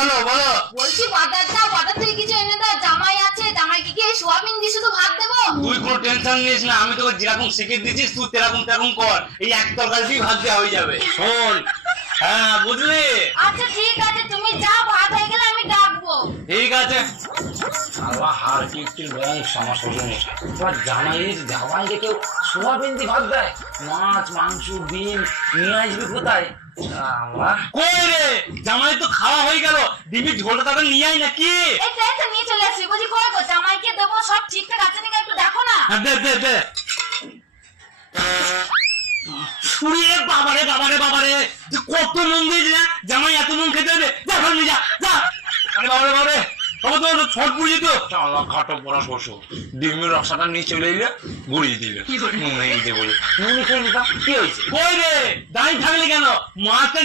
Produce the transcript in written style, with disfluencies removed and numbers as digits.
হলো বলো? বলছি বাজার যাও, বাজার থেকে কিছু এনে দাও, জামাই আছে, জামাইকে কি সোয়াবিন দিয়ে শুধু ভাত দেবো? তুই কোনো টেনশন নিস না, আমি তোকে যেরকম শিখে দিচ্ছিস তুই তেরকম কর, এই এক তরকারি ভাত দেওয়া হয়ে যাবে। শোন, হ্যাঁ বুঝলি? আচ্ছা ঠিক আছে, তুমি যাও, ভাত হয়ে গেলে আমি ডাকবো। ঠিক আছে। আল্লাহ হার কীর্তির বংশ আমার শ্বশুর তোমার জামাইকে কেউ সোয়াবিন দিয়ে ভাত দেয়? মাছ মাংস ডিম নিয়ে আসবি কোথায়? কই রে, জামাই তো খাওয়া হয়ে গেল, ডিমের ঝোলটা তাদের নিয়ে আয় নাকি? এই তো নিয়ে চলে আসি। বলছি কই গো, জামাইকে দেবো, সব ঠিকঠাক আছে নাকি একটু দেখো না। দে শুয়ে বাবারে তুই কত নুন দিয়েছিস না? জামাই এত নুন খেতে হবে? যা ঘর নিয়ে যা। আরে বাবারে তবে তো ছট পুড়িয়ে দিও। চালা ঘাটো পড়া বসো, ডিমের রসাটা নিয়ে চলে এলে গুড়িয়ে দিলে নুন হয়ে গেছে বলে। নুন খেয়ে নিতাম, কি হয়েছে? কই রে দাঁড়িয়ে থাকলে কেন? মাছটা